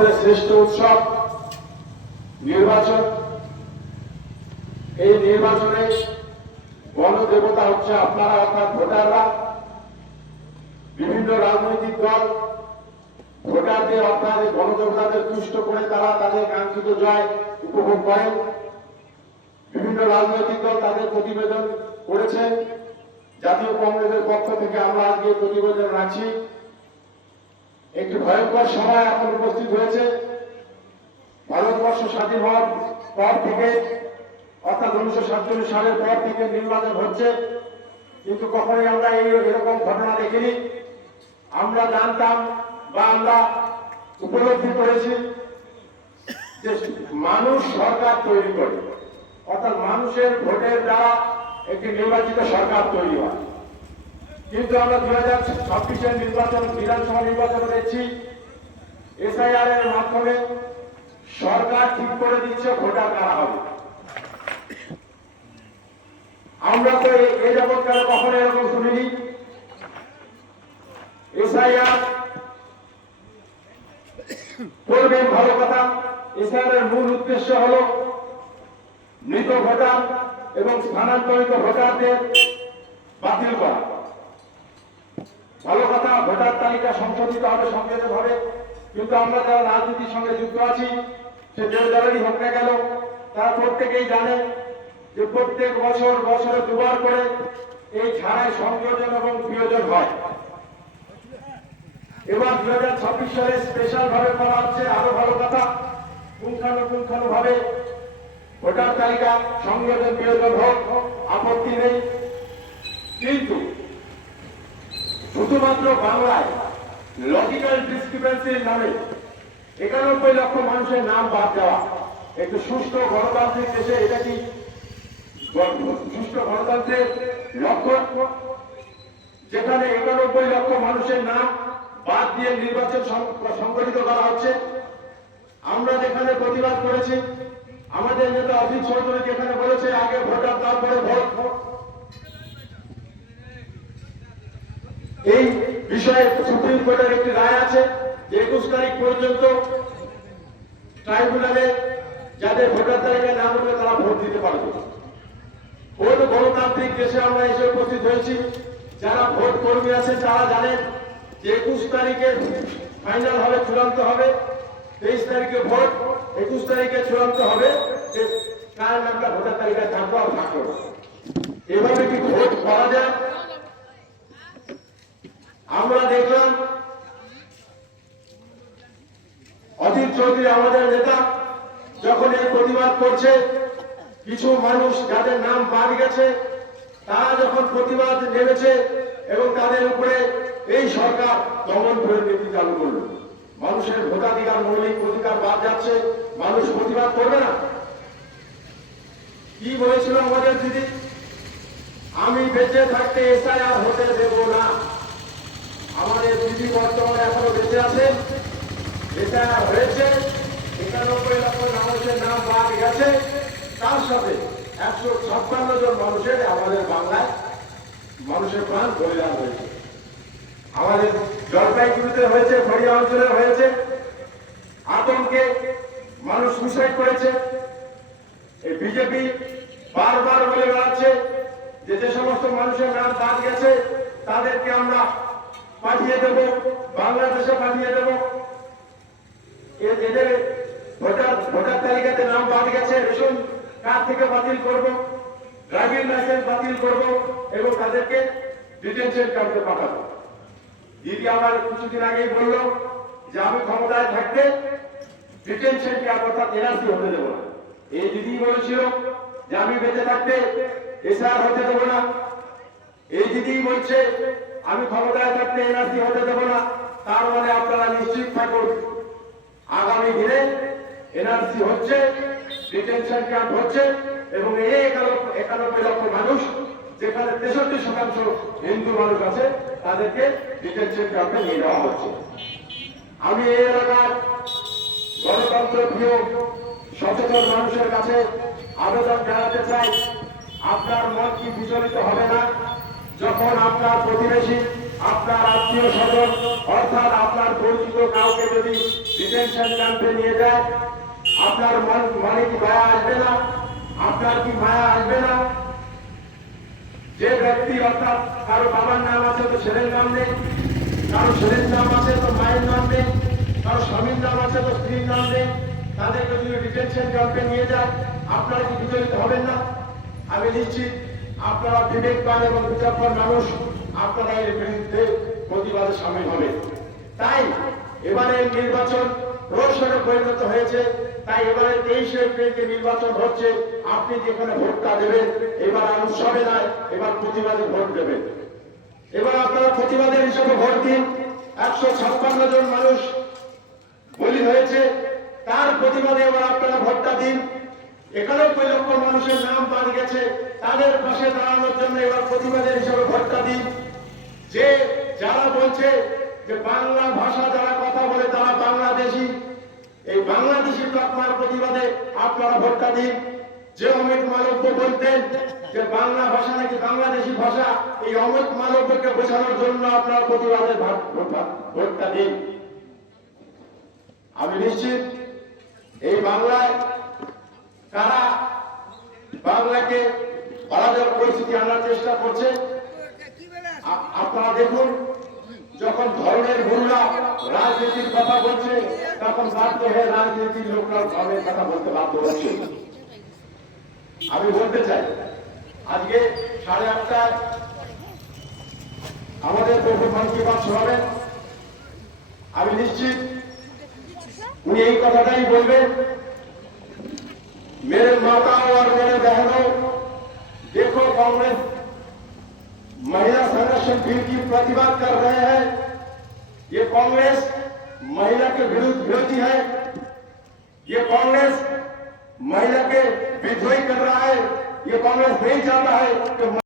আমাদের শ্রেষ্ঠ উৎসব নির্বাচন। এই নির্বাচনে গণদেবতা হচ্ছে আপনারা, অর্থাৎ ভোটাররা। বিভিন্ন রাজনৈতিক দল ভোটারদের অর্থাৎ গণদেবতাদের তুষ্ট করে তারা তাদের কাঙ্ক্ষিত জয় উপভোগ করেন। বিভিন্ন রাজনৈতিক দল তাদের প্রতিবেদন করেছে। জাতীয় কংগ্রেসের পক্ষ থেকে আমরা আজকে প্রতিবেদন রাখছি। একটি ভয়ঙ্কর সময় এখন উপস্থিত হয়েছে। ভারতবর্ষ স্বাধীন হওয়ার পর থেকে অর্থাৎ 1947 সালের পর থেকে নির্বাচন হচ্ছে, কিন্তু কখনোই আমরা এরকম ঘটনা দেখিনি। আমরা জানতাম বা আমরা উপলব্ধি করেছি যে মানুষ সরকার তৈরি করে, অর্থাৎ মানুষের ভোটের দ্বারা একটি নির্বাচিত সরকার তৈরি হয়। কিন্তু আমরা 2026-এর নির্বাচন, বিধানসভা নির্বাচন দেখছি SIR এর মাধ্যমে সরকার ঠিক করে দিচ্ছে ভোটার কারা হবে। আমরা তো এই জগৎকালে কখনো এরকম শুনিনি। SIR করবেন, ভালো কথা। SIR এর মূল উদ্দেশ্য হলো মৃত ভোটার এবং স্থানান্তরিত ভোটারদের বাতিল করা। ভালো কথা, ভোটার তালিকা সংশোধিত হবে, সংযোজন হবে। কিন্তু আমরা যারা রাজনীতির সঙ্গে যুক্ত আছি, সে যে দলেরই হোক না কেন, তারা প্রত্যেকেই জানে যে প্রত্যেক বছরে দুবার করে এই ছাড়াই সংযোজন এবং বিয়োজন হয়। এবার 2026 সালে স্পেশাল ভাবে করা হচ্ছে। আরো ভালো কথা, পুঙ্খানুপুঙ্খানু ভাবে ভোটার তালিকা সংযোজন বিয়োজন হোক, আপত্তি নেই। কিন্তু শুধুমাত্র বাংলায় লজিক্যাল ডিসক্রিপেন্সির নামে 91 লক্ষ মানুষের নাম বাদ দেওয়া, একটু সুষ্ঠু গণতান্ত্রিক দেশে এটা কি সুষ্ঠু গণতন্ত্রের লক্ষ্য? যেখানে 91 লক্ষ মানুষের নাম বাদ দিয়ে নির্বাচন সংগঠিত করা হচ্ছে। আমরা যেখানে প্রতিবাদ করেছি, আমাদের নেতা অজিত চৌধুরী যেখানে বলেছে আগে ভোটার তারপরে ভোট, এই বিষয়ে সুপ্রিম কোর্টের একটি রায় আছে যে 21 তারিখ পর্যন্ত ট্রাইব্যুনালে যাদের ভোটার তালিকায় নাম উঠবে তারা ভোট দিতে পারবে। ভোট গণতান্ত্রিক দেশে আমরা এসে উপস্থিত হয়েছি। যারা ভোট কর্মী আছেন তারা জানেন যে 21 তারিখে ফাইনাল হবে, চূড়ান্ত হবে। 23 তারিখে ভোট, 21 তারিখে চূড়ান্ত হবে যে কার নামটা ভোটার তালিকায় থাকবো আর থাকবো। এভাবে কি ভোট করা যায়? আমরা দেখলাম অজিত চৌধুরী আমাদের নেতা যখন এই প্রতিবাদ করছে, কিছু মানুষ যাদের নাম বাদ গেছে তারা যখন প্রতিবাদ নেমেছে এবং তাদের উপরে এই সরকার দমন করে নীতি চালু করলো। মানুষের ভোটাধিকার, মৌলিক অধিকার বাদ যাচ্ছে, মানুষ প্রতিবাদ করবে না। কি বলেছিল আমাদের দিদি? আমি বেঁচে থাকতে SIR হতে দেব না। আমাদের দিদি বর্তমানে এখনো বেঁচে আছেন। SIR হয়েছে, 91 লক্ষ মানুষের নাম বাদ গেছে, তার সাথে 156 জন মানুষের আমাদের বাংলায় মানুষের প্রাণ বলিদান হয়েছে। আমাদের জলপাইগুড়িতে হয়েছে, ফড়িয়া অঞ্চলে হয়েছে। আতঙ্কে মানুষ সুইসাইড করেছে। এই বিজেপি বারবার বলে বেড়াচ্ছে যে যে সমস্ত মানুষের নাম বাদ গেছে তাদেরকে আমরা পাঠিয়ে দেব, বাংলাদেশে পাঠিয়ে দেব। এদের ভোটার তালিকাতে নাম বাদ গেছে, রেশন কার্ড থেকে বাতিল করব, ড্রাইভিং লাইসেন্স বাতিল করব এবং তাদেরকে ডিটেনশন ক্যাম্পে পাঠাবো। দিদি আমার কিছুদিন আগেই বলল যে আমি ক্ষমতায় থাকতে ডিটেনশন ক্যাম্প অর্থাৎ NRC হতে দেবো না। এই দিদি বলেছিল যে আমি বেঁচে থাকতে SIR হতে দেবো না। এই দিদি বলছে আমি ক্ষমতায় থাকতে NRC হতে দেবো না। তার মানে আপনারা নিশ্চিত থাকুন, আগামী দিনে NRC হচ্ছে, ডিটেনশন ক্যাম্প হচ্ছে এবং এই 91 লক্ষ মানুষ, যেখানে 63% হিন্দু মানুষ আছে, তাদেরকে ডিটেনশন ক্যাম্পে নিয়ে যাওয়া হচ্ছে। আমি এই এলাকার গণতন্ত্র প্রিয় সচেতন মানুষের কাছে আবেদন জানাতে চাই, আপনার মত কি বিচলিত হবে না যখন আপনার প্রতিবেশী, আপনার আত্মীয় স্বজন অর্থাৎ আপনার পরিচিত কাউকে যদি ডিটেনশন ক্যাম্পে নিয়ে যায়, আপনার মনে কি মায়া আসবে না? আপনার কি মায়া আসবে না? যে ব্যক্তি অর্থাৎ কারো বাবার নাম আছে তো ছেলের নাম নেই, কারো ছেলের নাম আছে তো মায়ের নাম নেই, কারো স্বামীর নাম আছে তো স্ত্রীর নাম নেই, তাদেরকে যদি ডিটেনশন ক্যাম্পে নিয়ে যায়, আপনারা কি বিচলিত হবেন না? আমি নিশ্চিত আপনারা বিবেকবান এবং বিচক্ষণ মানুষ, আপনারা এর বিরুদ্ধে প্রতিবাদে সামিল হবে। তাই এবারে নির্বাচন রোষরে পরিণত হয়েছে। তাই এবারে 23 এপ্রিল নির্বাচন হচ্ছে, আপনি যেখানে ভোটটা দেবেন এবার উৎসবে নয়, এবার প্রতিবাদে ভোট দেবেন। এবার আপনারা প্রতিবাদের হিসেবে ভোট দিন। 156 জন মানুষ বলি হয়েছে, তার প্রতিবাদে এবার আপনারা ভোটটা দিন। 91 লক্ষ মানুষের নাম বাদ গেছে, তাদের পাশে দাঁড়ানোর জন্য এবার প্রতিবাদের হিসেবে ভোটটা দিন। যে যারা বলছে যে বাংলা ভাষা যারা কথা বলে তারা বাংলাদেশি, এই বাংলাদেশি তকমার প্রতিবাদে আপনারা ভোটটা দিন। যে অমিত মালব্য বলতেন যে বাংলা ভাষা নাকি বাংলাদেশি ভাষা, এই অমিত মালব্যকে বোঝানোর জন্য আপনারা প্রতিবাদে ভোটটা দিন। আমি নিশ্চিত এই বাংলায় কারা বাংলাকে অরাজক পরিস্থিতি আনার চেষ্টা করছে, আপনারা দেখুন। যখন ধরনের গুরুরা রাজনীতির কথা বলছে, তখন বাধ্য হয়ে রাজনীতির লোকরাও ধর্মের কথা বলতে বাধ্য হচ্ছে। আমি বলতে চাই, আজকে 8:30টায় আমাদের প্রভু মন কি বাত শোনাবেন। আমি নিশ্চিত উনি এই কথাটাই বলবেন, मेरे माताओं और मेरे बहनों, देखो कांग्रेस महिला संरक्षण बिल की प्रतिवाद कर रहे हैं। ये कांग्रेस महिला के विरोधी है, ये कांग्रेस महिला के विद्रोही कर रहा है। ये कांग्रेस नहीं चाहता है कि